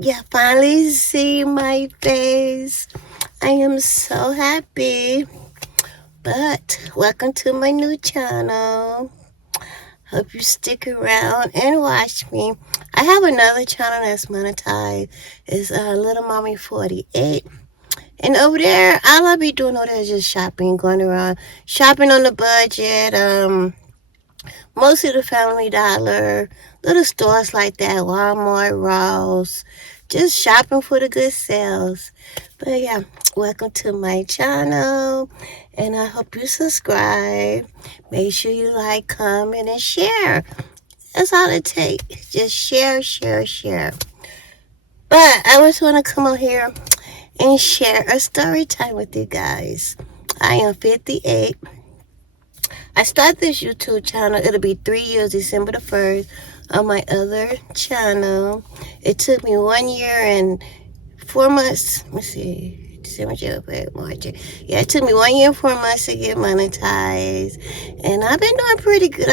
Yeah, finally see my face. I am so happy. But welcome to my new channel. Hope you stick around and watch me. I have another channel that's monetized. It's Little Mommy 48. And over there, all I be doing over there is just shopping, going around shopping on the budget. Mostly the Family Dollar, little stores like that, Walmart, Ross, just shopping for the good sales. But yeah, welcome to my channel, and I hope you subscribe. Make sure you like, comment, and share. That's all it takes. Just share, share, share. But I just want to come on here and share a story time with you guys. I am 58. I started this YouTube channel. It'll be 3 years, December the 1st, on my other channel. It took me 1 year and 4 months. Let me see. December, January, March. Yeah, it took me 1 year and 4 months to get monetized. And I've been doing pretty good.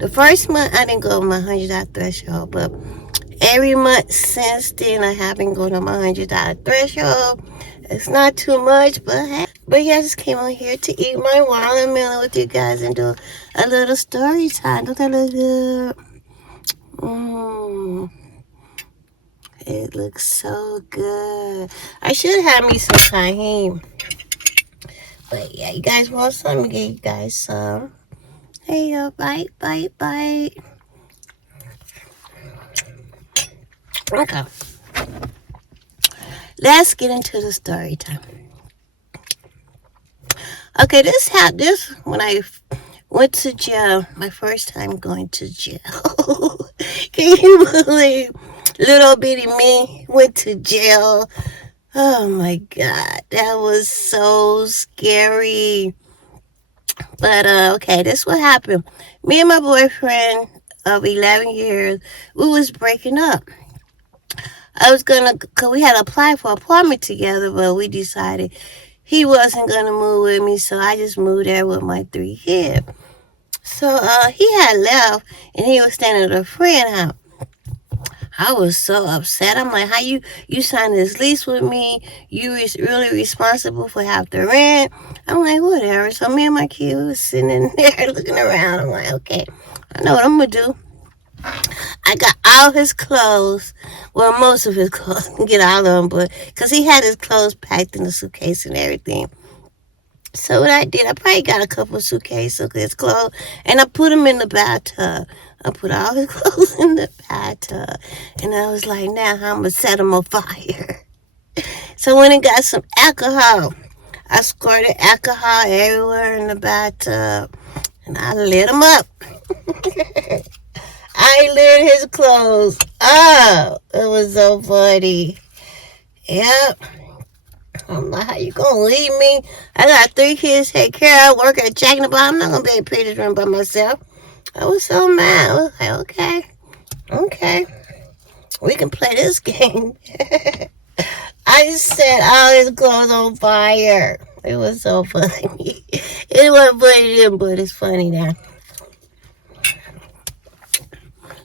The first month, I didn't go on my $100 threshold, but every month since then, I have been going on my $100 threshold. It's not too much, but hey. But yeah, I just came on here to eat my watermelon with you guys and do a little story time. Don't that look good? Mmm. It looks so good. I should have me some tahini. But yeah, you guys want some? I'll get you guys some. Hey, yo, bite, bite, bite. Okay. Let's get into the story time. Okay, this when I went to jail, my first time going to jail. Can you believe little bitty me went to jail? Oh my God, that was so scary. But okay, this what happened. Me and my boyfriend of 11 years, we was breaking up. Cause we had applied for an apartment together, but we decided he wasn't gonna move with me, so I just moved there with my 3 kids. So he had left and he was staying at a friend house. I was so upset. I'm like, how you signed this lease with me? You really responsible for half the rent? I'm like, whatever. So me and my kid was sitting in there looking around. I'm like, okay, I know what I'm gonna do. I got all his clothes. Well, most of his clothes. Get all of them, but because he had his clothes packed in the suitcase and everything. So what I did, I probably got a couple of suitcases of his clothes, and I put them in the bathtub. I put all his clothes in the bathtub, and I was like, now I'm gonna set him on fire. So when it got some alcohol, I squirted alcohol everywhere in the bathtub, and I lit him up. I lit his clothes up. It was so funny. Yep. I'm like, how you gonna leave me? I got 3 kids to take care of. I work at Jack in the Box. I'm not gonna be in Peter's room by myself. I was so mad. I was like, okay, we can play this game. I just set all his clothes on fire. It was so funny. It wasn't funny then, but it's funny now.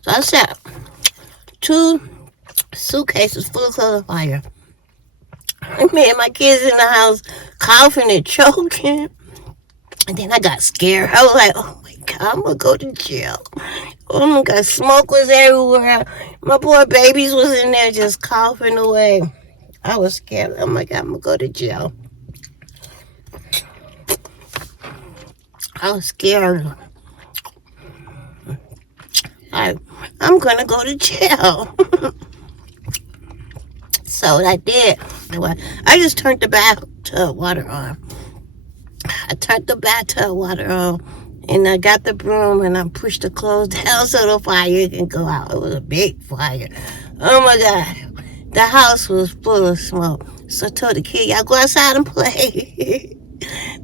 So I set 2 suitcases full of clothes on fire. Me and my kids in the house coughing and choking. And then I got scared. I was like, oh my God, I'm going to go to jail. Oh my God, smoke was everywhere. My poor babies was in there just coughing away. I was scared. Oh my God, I'm going to go to jail. I was scared. I'm going to go to jail. So what I did, I just turned the bathtub water on. I turned the bathtub water on, and I got the broom and I pushed the clothes down so the fire can go out. It was a big fire. Oh my God. The house was full of smoke. So I told the kid, y'all go outside and play.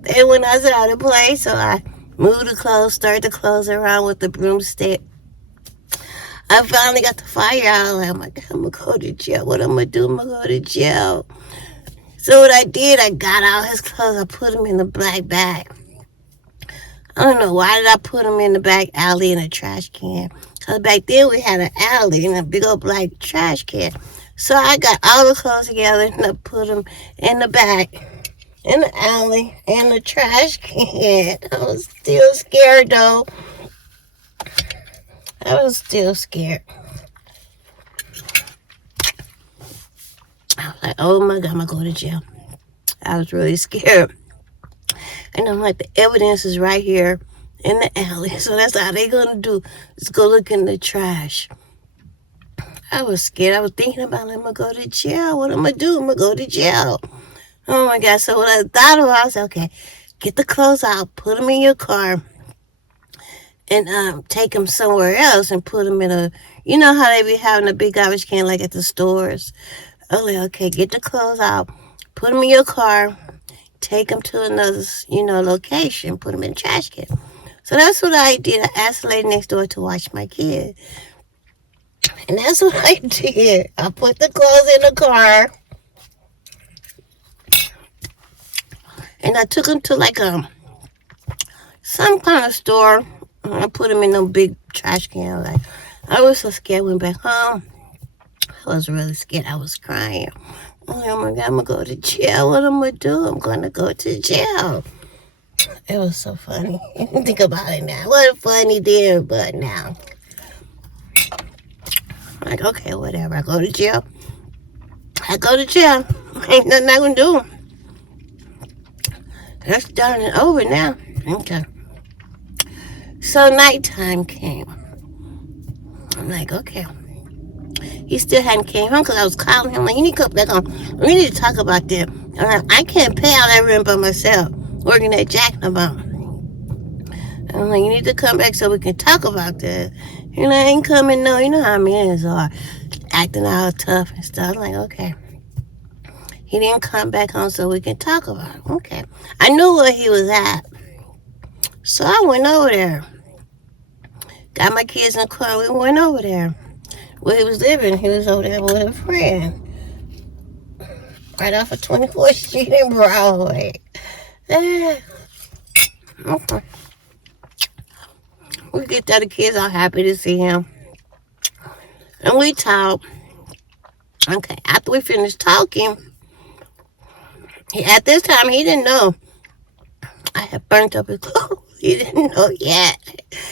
They went outside and play, so I moved the clothes, stirred the clothes around with the broomstick. I finally got the fire out. Like, oh my God, I'm going to go to jail. What I'm going to do? I'm going to go to jail. So what I did, I got out his clothes. I put them in the black bag. I don't know why did I put them in the back alley in a trash can. Because back then we had an alley and a big old black trash can. So I got all the clothes together and I put them in the back, in the alley, in the trash can. I was still scared though. I was still scared. I was like, oh my God, I'm going to go to jail. I was really scared. And I'm like, the evidence is right here in the alley. So that's how they going to do is go look in the trash. I was scared. I was thinking about, I'm going to go to jail. What am I going to do? I'm going to go to jail. Oh my God. So what I thought of, I was like, okay, get the clothes out, put them in your car, and take them somewhere else and put them in a, you know how they be having a big garbage can like at the stores. I was like, okay, get the clothes out, put them in your car, take them to another, location, put them in the trash can. So that's what I did. I asked the lady next door to watch my kid. And that's what I did. I put the clothes in the car. And I took them to like some kind of store. I put them in no big trash can. Like, I was so scared. Went back home. I was really scared. I was crying. Oh my God, I'm going to go to jail. What am I going to do? I'm going to go to jail. It was so funny. Think about it now. What a funny day, but now. Like, okay, whatever. I go to jail. I go to jail. Ain't nothing I can do. That's done and over now. Okay. So nighttime came. I'm like, okay. He still hadn't came home because I was calling him. Like, you need to come back home. We need to talk about that. I can't pay all that rent by myself working at Jack in the Box. I'm like, you need to come back so we can talk about that. I ain't coming, no. You know how men are acting all tough and stuff. I'm like, okay. He didn't come back home so we can talk about it. Okay. I knew where he was at. So I went over there. Got my kids in the car. We went over there. Where he was living, he was over there with a friend. Right off of 24th Street in Broadway. Okay. We get the other kids all happy to see him. And we talked. Okay, after we finished talking, at this time he didn't know I had burnt up his clothes. He didn't know yet.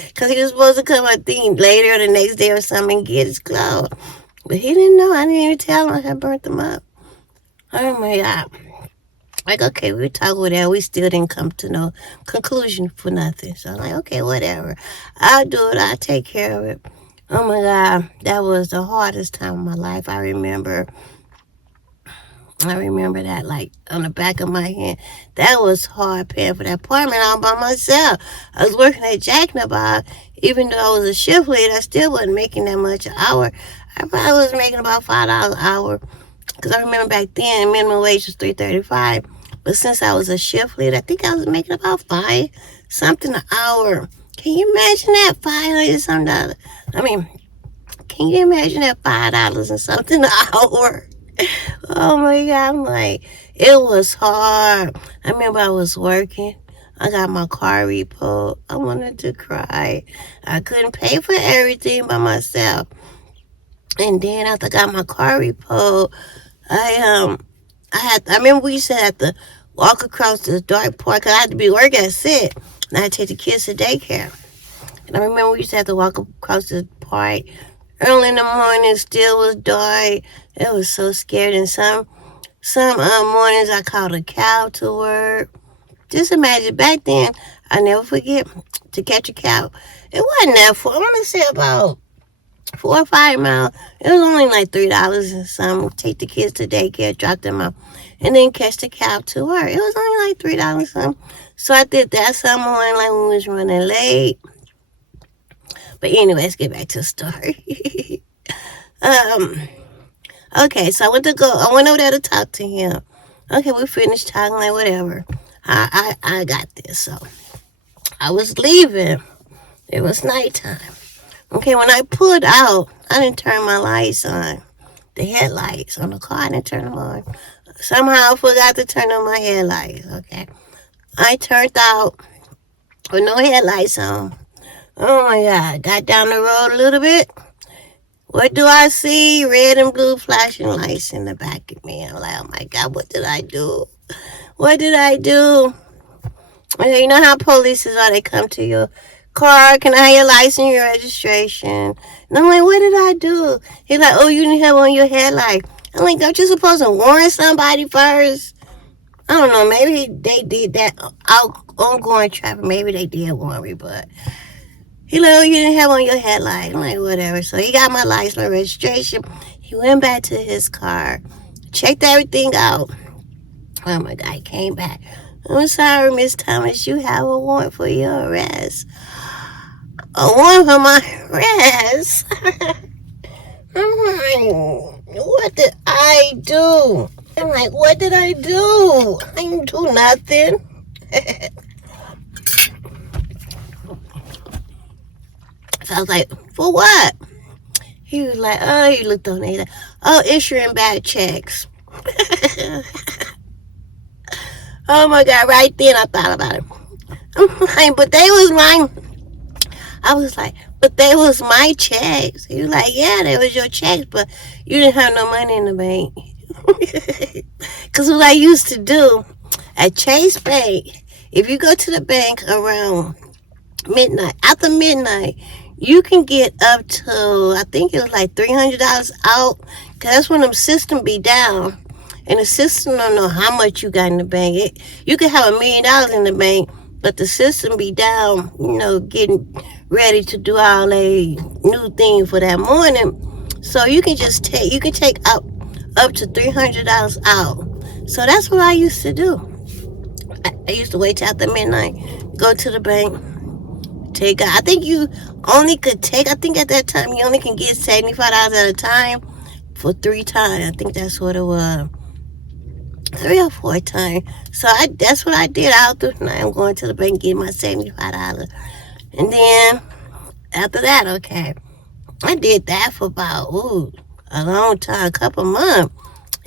Because he was supposed to come, I think, later or the next day or something and get his clothes. But he didn't know. I didn't even tell him I had burnt them up. Oh my God. Like, okay, we talked with that. We still didn't come to no conclusion for nothing. So I'm like, okay, whatever. I'll do it. I'll take care of it. Oh my God. That was the hardest time of my life. I remember that like on the back of my hand. That was hard paying for that apartment all by myself. I was working at Jack in the Box. Even though I was a shift lead, I still wasn't making that much an hour. I probably was making about $5 an hour. Because I remember back then, minimum wage was $3.35. But since I was a shift lead, I think I was making about $5 something an hour. Can you imagine that? $500 something. I mean, can you imagine that $5 and something an hour? Oh my God, I'm like, it was hard. I remember I was working. I got my car repo. I wanted to cry. I couldn't pay for everything by myself. And then after I got my car repo, I remember we used to have to walk across this dark park because I had to be working at 6. And I had to take the kids to daycare. And I remember we used to have to walk across this park early in the morning, still was dark. It was so scary. And some mornings I called a cab to work. Just imagine, back then, I never forget, to catch a cab. It wasn't that far. I want to say about 4 or 5 miles. It was only like $3 and something. Take the kids to daycare, drop them off, and then catch the cab to work. It was only like $3 something. So I did that some morning, like when we was running late. But anyway, let's get back to the story. Okay, so I went over there to talk to him. Okay, we finished talking, like whatever. I got this. So I was leaving. It was nighttime. Okay, when I pulled out, I didn't turn my lights on. The headlights on the car, I didn't turn them on. Somehow I forgot to turn on my headlights. Okay, I turned out with no headlights on. Oh my God, got down the road a little bit. What do I see? Red and blue flashing lights in the back of me. I'm like, oh my God, what did I do? What did I do? Okay, you know how police are? They come to your car. Can I have your license, your registration? And I'm like, what did I do? He's like, oh, you didn't have on your headlight. I'm like, don't you supposed to warn somebody first? I don't know. Maybe they did that out ongoing traffic. Maybe they did warn me, but he like, oh, you didn't have on your headlight. I'm like, whatever. So he got my license, my registration. He went back to his car, checked everything out. Oh my God, he came back. I'm sorry, Miss Thomas, you have a warrant for your arrest. A warrant for my arrest? I'm like, what did I do? I'm like, what did I do? I didn't do nothing. So I was like, for what? He was like, oh, he looked on it. Oh, issuing bad checks. Oh my God, right then I thought about it. I'm like, but they was mine. I was like, but they was my checks. He was like, yeah, they was your checks, but you didn't have no money in the bank. Because what I used to do at Chase Bank, if you go to the bank around midnight, after midnight, you can get up to, I think it was like $300 out, because that's when the system be down. And the system don't know how much you got in the bank. You could have $1 million in the bank, but the system be down, getting ready to do all a new thing for that morning. So you can take up to $300 out. So that's what I used to do. I used to wait till after midnight, go to the bank, take out. I think at that time you only can get $75 at a time for 3 times. I think that's what it was. 3 or 4 times. So that's what I did all through the night. I'm going to the bank, getting my $75. And then after that, okay, I did that for about a long time, a couple months.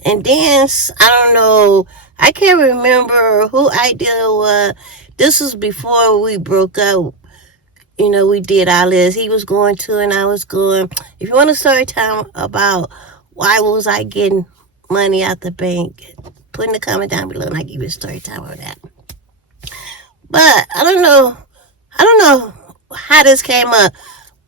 And then I don't know, I can't remember who idea was. This was before we broke up. We did all this. He was going to, and I was going. If you want a story time about why was I getting money out the bank, put in the comment down below and I give you a story time on that. But I don't know how this came up.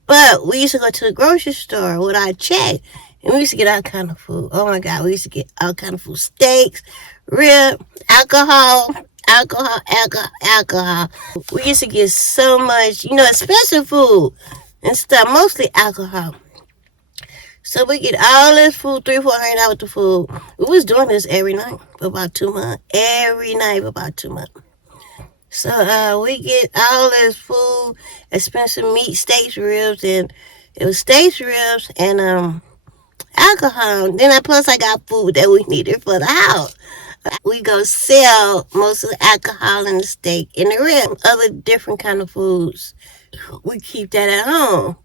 But we used to go to the grocery store with our check, and we used to get all kind of food. Oh my God, we used to get all kind of food: steaks, rib, alcohol. We used to get so much, expensive food and stuff, mostly alcohol. So we get all this food, $300-$400 worth of food. We was doing this every night for about 2 months. Every night for about 2 months. So we get all this food, expensive meat, steaks, ribs, and it was steaks, ribs, and alcohol. Then plus I got food that we needed for the house. We go sell most of the alcohol and the steak and the rib, other different kind of foods. We keep that at home.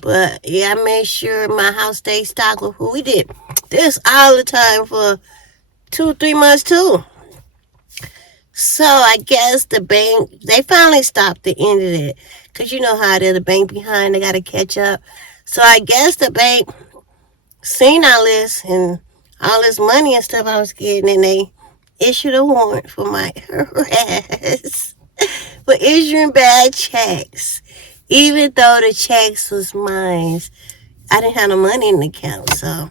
But yeah, I made sure my house stayed stocked with food. We did this all the time for 2-3 months too. So I guess the bank, they finally stopped the end of it. Because you know how it is, the bank behind, they got to catch up. So I guess the bank seen all this and all this money and stuff I was getting, and they issued a warrant for my arrest for issuing bad checks. Even though the checks was mine, I didn't have no money in the account. So,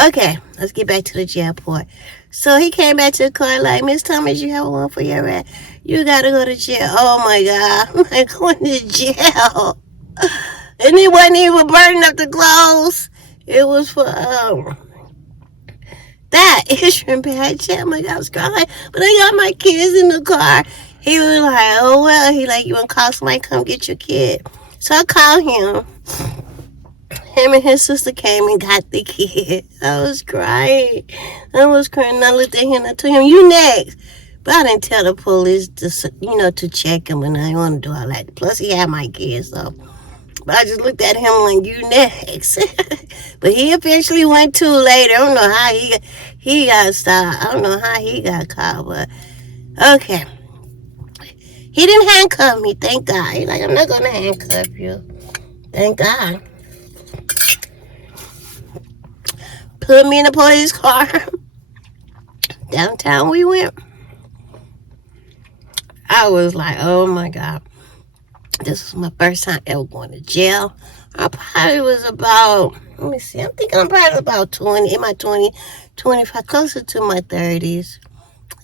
okay, let's get back to the jail part. So he came back to the car like, Miss Thomas, you have a warrant for your arrest. You got to go to jail. Oh my God, I'm like going to jail. And it wasn't even burning up the clothes. It was for that issuing bad check. Oh my God, I was crying. But I got my kids in the car. He was like, oh well. He like, you want to call somebody come get your kid? So I called him. Him and his sister came and got the kid. I was crying. I looked at him and I told him, you next. But I didn't tell the police to check him, and I didn't want to do all that. Plus he had my kids, so. But I just looked at him like, you next. But he eventually went too late. I don't know how he got stopped. I don't know how he got caught, but okay. He didn't handcuff me, thank God. He's like, I'm not going to handcuff you. Thank God. put me in the police car. Downtown we went. I was like, oh my God. This was my first time ever going to jail. I probably was about, let me see, I'm thinking I'm probably about 20, in my 20, 25, closer to my 30s.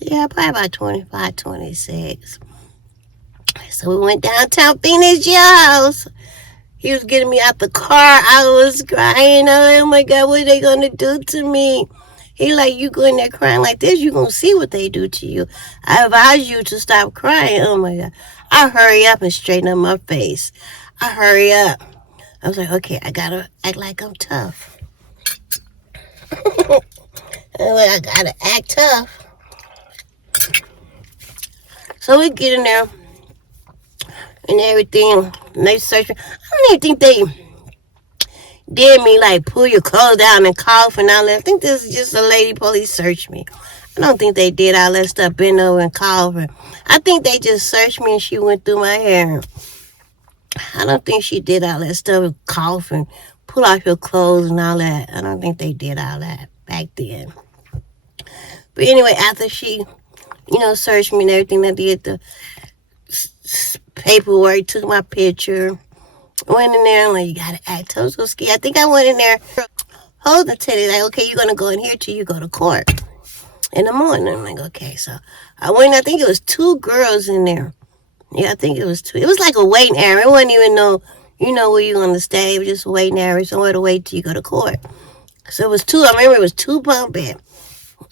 Yeah, probably about 25, 26. So we went downtown Phoenix jailhouse. He was getting me out the car. I was crying. Oh my God, what are they going to do to me? He like, you go in there crying like this, you going to see what they do to you. I advise you to stop crying. Oh my God. I hurry up and straighten up my face. I hurry up. I was like, okay, I got to act like I'm tough. I got to act tough. So we get in there and everything. And they search me. I don't even think they did me like pull your clothes down and cough and all that. I think this is just a lady police search me. I don't think they did all that stuff, bend over and cough. I think they just searched me and she went through my hair. I don't think she did all that stuff, cough and pull off your clothes and all that. I don't think they did all that back then. But anyway, after she, searched me and everything, I did the paperwork, took my picture. Went in there, I'm like, you gotta act. I was so scared. I think I went in there, hold the teddy, like, okay, you're gonna go in here till you go to court in the morning. I'm like, okay. So I went, I think it was 2 girls in there. Yeah, I think it was 2. It was like a waiting area. It wasn't even where you're gonna stay. It was just a waiting area, somewhere to wait till you go to court. So it was 2. I remember it was 2 bunk beds.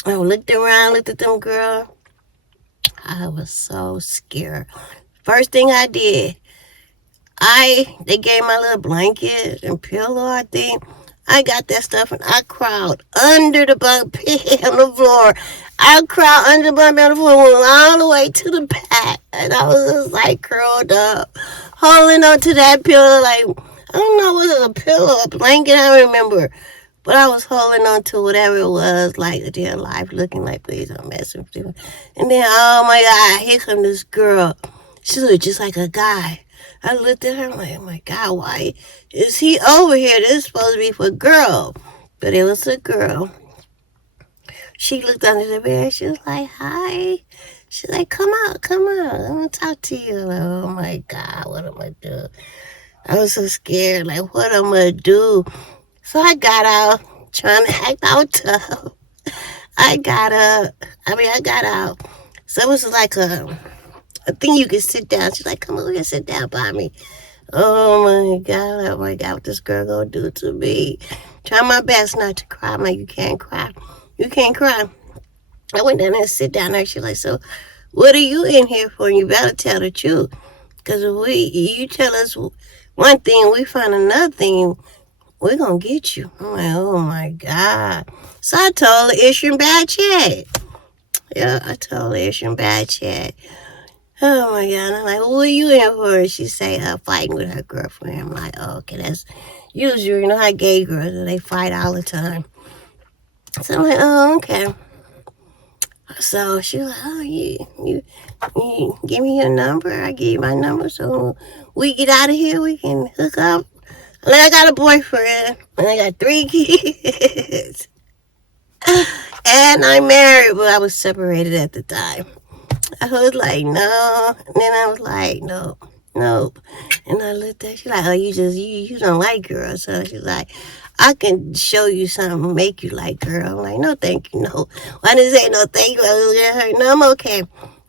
I looked around, looked at them girls. I was so scared. First thing I did, they gave my little blanket and pillow, I think. I got that stuff and I crawled under the bunk bed on the floor. I crawled under the bunk bed on the floor, went all the way to the back. And I was just like curled up, holding on to that pillow. Like, I don't know, was it a pillow, a blanket? I don't remember. But I was holding on to whatever it was, like their life, looking like, please don't mess with me. And then, oh my God, here comes this girl. She looked just like a guy. I looked at her, I'm like, oh my God, why is he over here? This is supposed to be for a girl. But it was a girl. She looked under the bed. She was like, hi. She's like, come out. I want to talk to you. Like, oh my God, what am I do? I was so scared. Like, what am I do? So I got out, trying to act out tough. I got out. So it was like a thing you could sit down. She's like, come over here, sit down by me. Oh my God, what this girl gonna do to me? Try my best not to cry. I'm like, you can't cry. I went down there and sit down there. She's like, so what are you in here for? You better tell the truth. Because if you tell us one thing, we find another thing, we're gonna get you. I'm like, oh my God. So I told her issue bad check. Yeah, I told her issue bad check. Oh my God. I'm like, what are you in for? She say, fighting with her girlfriend. I'm like, oh, okay, that's usual. You know how gay girls, they fight all the time. So I'm like, oh, okay. So she was like, oh, you give me your number. I give you my number. So we get out of here, we can hook up. And I got a boyfriend. And I got 3 kids. And I'm married, but I was separated at the time. I was like, no. And then I was like, no. And I looked at her. She's like, oh, you don't like girls. So she's like, I can show you something, make you like girl. I'm like, no, thank you, no. Why didn't say no, thank you? I was looking at her. No, I'm okay.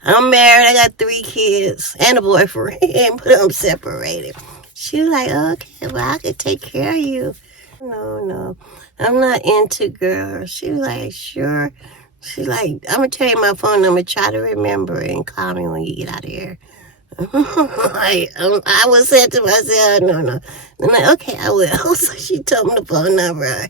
I'm married. I got 3 kids and a boyfriend, but I'm separated. She was like, okay, well, I could take care of you. No, I'm not into girls. She was like, sure. She's like, I'm going to tell you my phone number. Try to remember it and call me when you get out of here. I was saying to myself, no. I'm like, okay, I will. So she told me the phone number.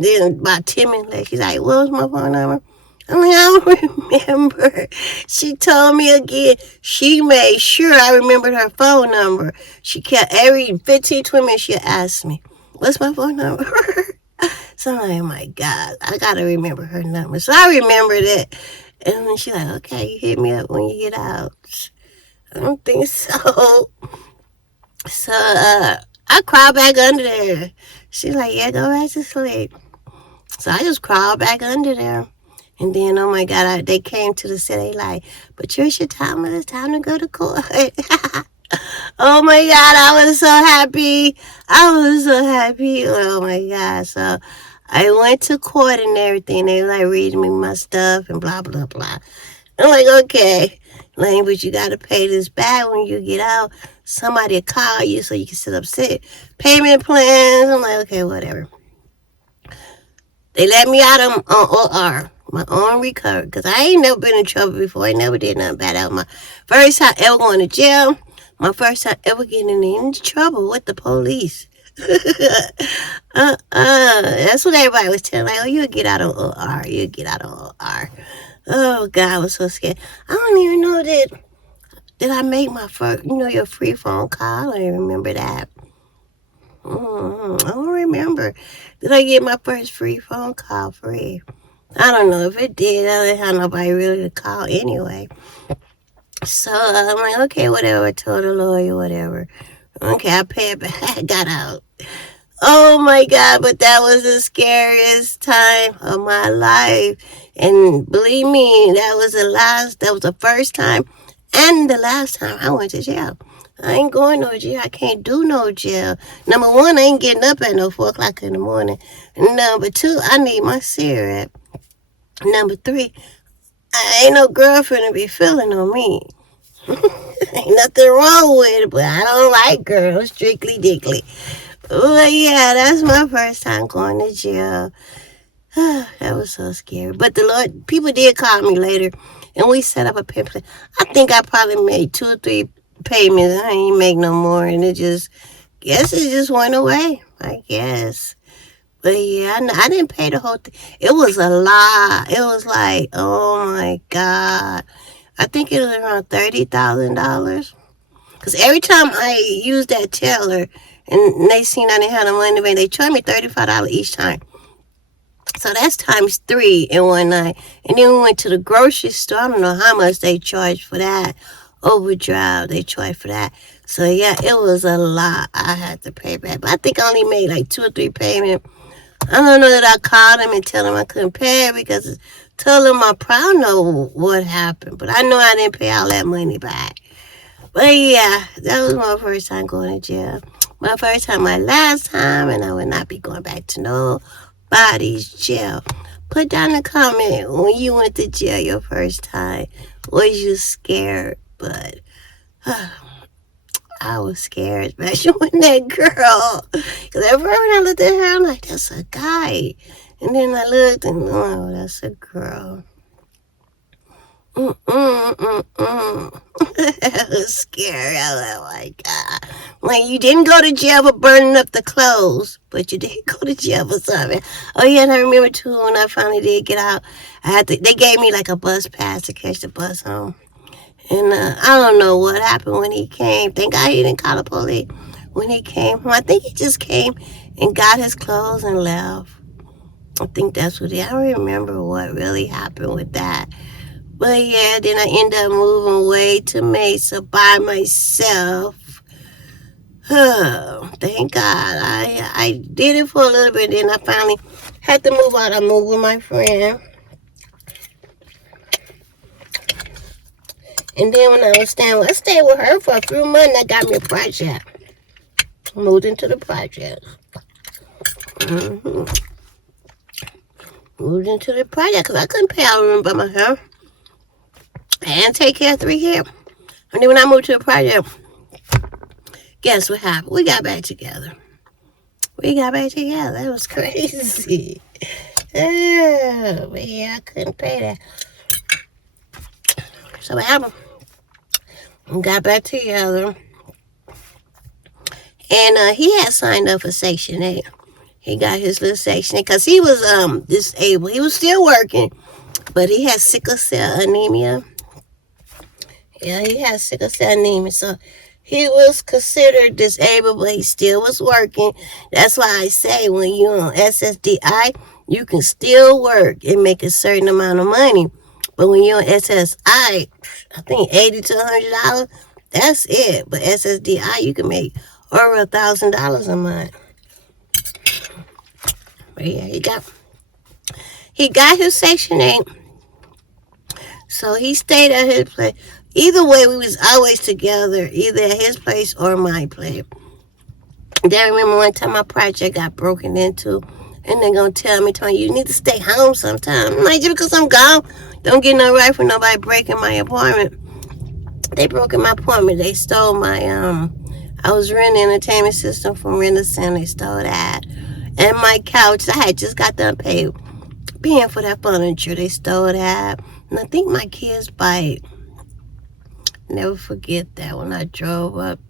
Then about 10 minutes later, she's like, what was my phone number? I'm like, I don't remember. She told me again. She made sure I remembered her phone number. She kept every 15, 20 minutes she asked me, what's my phone number? So I'm like, oh my God, I got to remember her number. So I remembered it. And then she's like, okay, you hit me up when you get out. I don't think so. So I crawled back under there. She's like, yeah, go back to sleep. So I just crawled back under there. And then, oh my God, they came to the city like, Patricia Thomas, it's time to go to court. Oh my God, I was so happy. I was so happy. Oh my God. So I went to court and everything. They were like reading me my stuff and blah, blah, blah. I'm like, okay. Like, but you got to pay this back when you get out. Somebody will call you so you can set up payment plans. I'm like, okay, whatever. They let me out on OR, my own recovery, because I ain't never been in trouble before. I never did nothing bad. That was my first time ever going to jail. My first time ever getting into trouble with the police. That's what everybody was telling. Like, oh, you'll get out of OR. You'll get out of OR. Oh, God, I was so scared. I don't even know did I make my first, your free phone call? I don't even remember that. I don't remember. Did I get my first free phone call free? I don't know. If it did, I didn't have nobody really to call anyway. So I'm like, okay, whatever. I told the lawyer, whatever. Okay, I pay it back. I got out. Oh my God, but that was the scariest time of my life. And believe me, that was the first time and the last time I went to jail. I ain't going no jail. I can't do no jail. Number one, I ain't getting up at no 4 o'clock in the morning. Number two, I need my syrup. Number three, I ain't no girlfriend to be feeling on me. Ain't nothing wrong with it, but I don't like girls, strictly dickly. But yeah, that's my first time going to jail. That was so scary. But the Lord, people did call me later, and we set up a payment plan. I think I probably made 2 or 3 payments. I ain't make no more, and it just went away, I guess. But yeah, I didn't pay the whole thing. It was a lot. It was like, oh my God. I think it was around $30,000. Because every time I used that teller and they seen I didn't have the money, they charged me $35 each time. So that's times 3 in one night. And then we went to the grocery store. I don't know how much they charged for that. Overdrive, they charged for that. So yeah, it was a lot I had to pay back. But I think I only made like 2 or 3 payments. I don't know that I called them and tell them I couldn't pay it because told them I probably know what happened. But I know I didn't pay all that money back. But yeah, that was my first time going to jail. My first time, my last time, and I will not be going back to nobody's jail. Put down a comment when you went to jail your first time. Was you scared? But I was scared, especially when that girl. Because at first when I looked at her, I'm like, that's a guy. And then I looked and, oh, that's a girl. I was scared. I was like, oh my God. Like, you didn't go to jail for burning up the clothes, but you did go to jail for something. Oh yeah, and I remember too when I finally did get out, they gave me like a bus pass to catch the bus home. And I don't know what happened when he came. Thank God he didn't call the police when he came home. I think he just came and got his clothes and left. I think that's what I don't remember what really happened with that. But yeah, then I ended up moving away to Mesa by myself. Oh, thank God. I did it for a little bit, then I finally had to move out. I moved with my friend. And then when I stayed with her for a few months. I got me a project. Moved into the project. Moved into the project because I couldn't pay our room by myself. And take care of 3 kids. And then when I moved to the project, guess what happened? We got back together. It was crazy. Oh, but yeah, I couldn't pay that. So what happened? We got back together. And he had signed up for Section 8. He got his little Section 8 because he was disabled. He was still working, but he had sickle cell anemia. Yeah, he had sickle cell anemia, so he was considered disabled, but he still was working. That's why I say when you're on SSDI, you can still work and make a certain amount of money. But when you're on SSI, I think $80 to $100, that's it. But SSDI, you can make over $1,000 a month. But yeah, he got He got his Section 8, so he stayed at his place. Either way, we was always together, either at his place or my place. Then I remember one time my project got broken into, and they're gonna tell me, you need to stay home sometime. I'm like, just because I'm gone, don't get no right for nobody breaking my apartment. They broke in my apartment. They stole my I was renting an entertainment system from Renter Center. They stole that. And my couch, I had just got done paying for that furniture. They stole that. And I think my kids' bike. Never forget that when I drove up.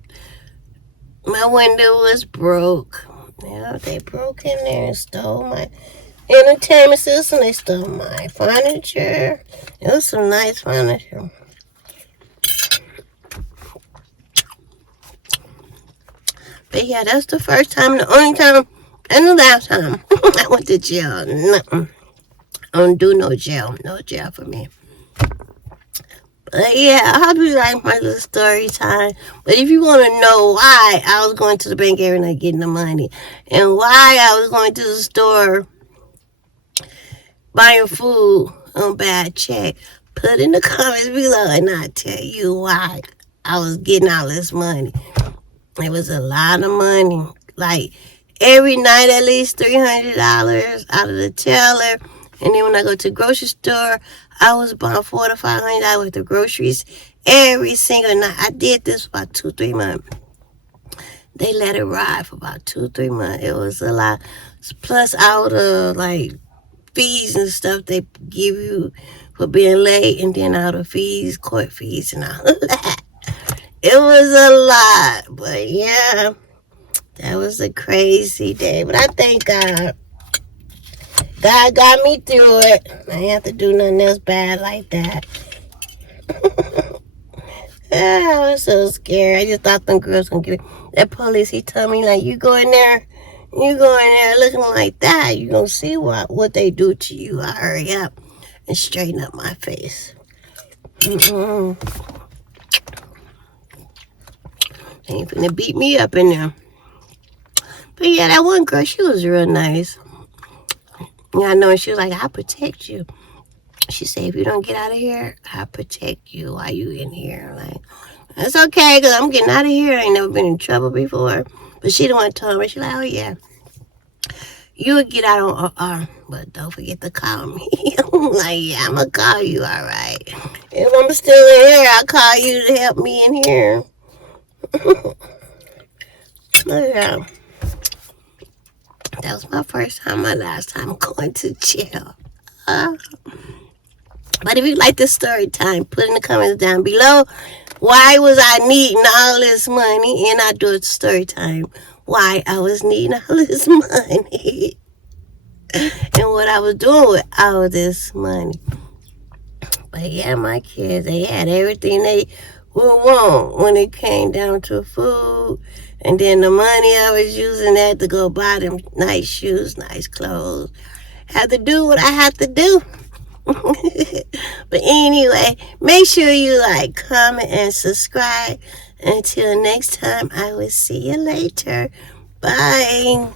My window was broke. Yeah, they broke in there and stole my entertainment system. They stole my furniture. It was some nice furniture. But yeah, that's the first time, the only time, and the last time I went to jail. Nothing. I don't do no jail. No jail for me. But yeah, I hope you like my little story time. But if you want to know why I was going to the bank every night getting the money, and why I was going to the store buying food on bad check, put in the comments below and I'll tell you why I was getting all this money. It was a lot of money. Like every night at least $300 out of the teller. And then when I go to the grocery store, I was buying $400 to $500 worth of groceries every single night. I did this for about 2-3 months. They let it ride for about 2-3 months. It was a lot. Plus all the like fees and stuff they give you for being late, and then all the fees, court fees and all of that. It was a lot, but yeah, that was a crazy day. But I thank God. God got me through it. I didn't have to do nothing else bad like that. I was so scared. I just thought them girls gonna get me. That police, he told me, like, you go in there looking like that, you gonna see what they do to you. I hurry up and straighten up my face. They ain't finna beat me up in there. But yeah, that one girl, she was real nice. Yeah, I know, and she was like, I'll protect you. She said, if you don't get out of here, I'll protect you while you in here. Like, that's okay, because I'm getting out of here. I ain't never been in trouble before. But she the one told me, she's like, oh yeah, you would get out on R, but don't forget to call me. I'm like, yeah, I'm going to call you, all right. If I'm still in here, I'll call you to help me in here. Yeah. That was my first time, my last time going to jail. But if you like this story time, put in the comments down below. Why was I needing all this money? And I do a story time. Why I was needing all this money. And what I was doing with all this money. But yeah, my kids, they had everything they would want when it came down to food. And then the money I was using that to go buy them nice shoes, nice clothes. Had to do what I had to do. But anyway, make sure you like, comment, and subscribe. Until next time, I will see you later. Bye.